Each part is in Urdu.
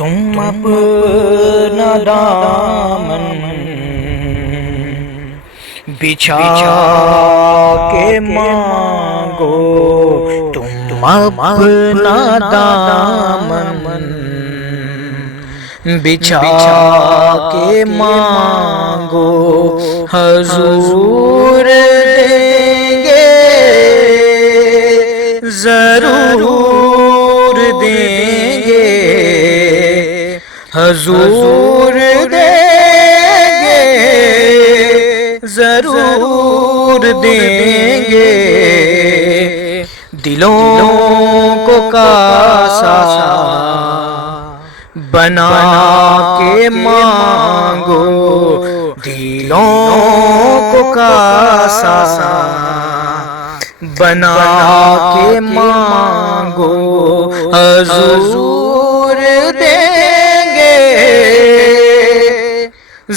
تم اپنا دامن بچھا کے مانگو، تم اپنا دامن بچھا کے مانگو، حضور دیں گے ضرور دیں گے، حضور دیں گے ضرور دیں گے، دلوں کو کاسا بنا کے مانگو، دلوں کو کاسا بنا کے مانگو، حضور دیں گے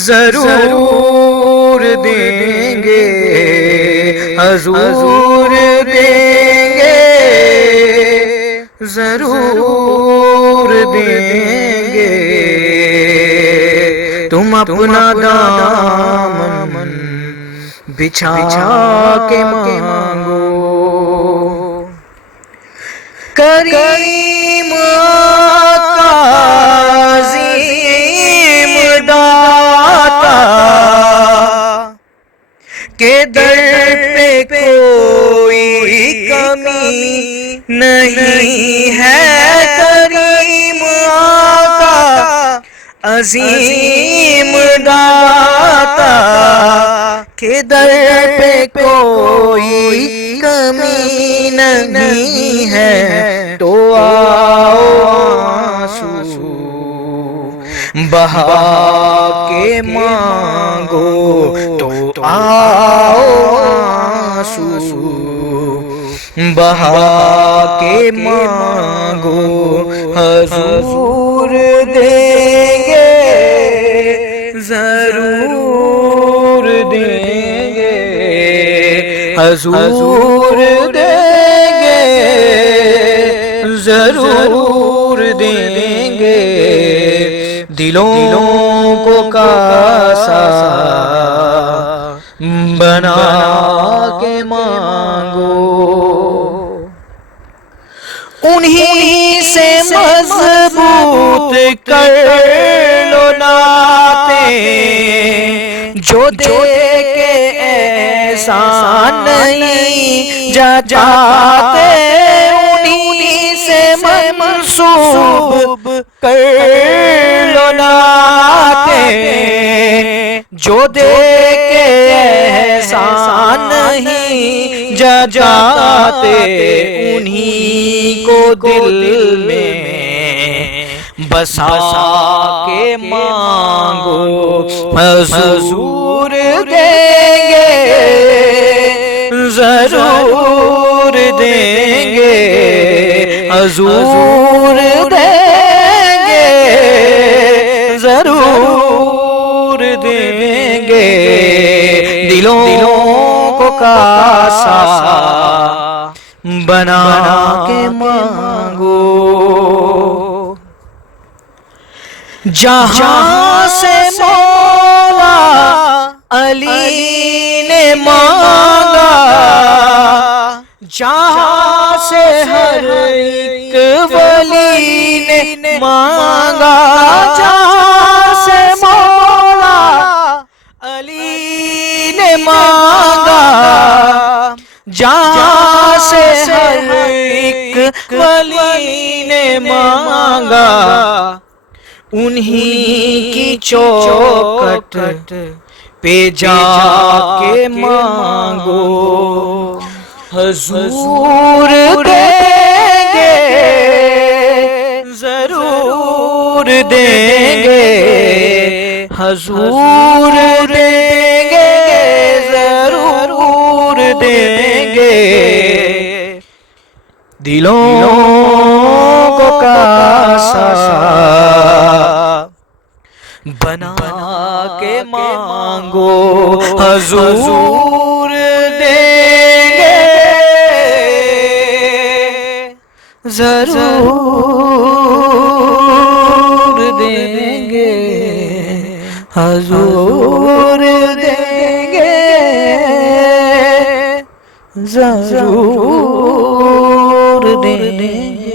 ضرور دیں گے، حضور دیں گے ضرور دیں گے، تم اپنا دامن بچھا کے مانگو، کریم آقا عظیم داتا کے در پہ کوئی کمی نہیں ہے، کریم آقا عظیم داتا کے در پہ کوئی کمی نہیں ہے، تو آؤ آنسو بہا کے مانگو، تو آؤ آنسو بہا کے مانگو، حضور دیں گے ضرور دیں گے، حضور دیں گے ضرور دیں گے، دلوں کو کاسا بنا کے مانگو، انہی سے مضبوط کر لو نعتیں، جو دے کے احسان نہیں جاتے، انہی سے منسوب کر لو نعتیں، جو دے کے احسان نہیں جاتے، انہی کو دل میں بسا کے مانگو، حضور دیں گے ضرور دیں گے، حضور دیں گے ضرور دیں گے، دلوں کو کاسا بنا کے مانگو، جہاں سے مولا علی نے مانگا، جہاں سے ہر ایک ولی نے مانگا، جہاں سے مولا علی نے مانگا، جہاں سے ہر ایک ولی نے مانگا، انہی کی چوکھٹ پہ جا کے مانگو، حضور دیں گے ضرور دیں گے، حضور دیں گے ضرور دیں گے، دلوں کو کاسا بنا کے مانگو، حضور دیں گے ضرور حضور دیں گے ضرور دیں گے.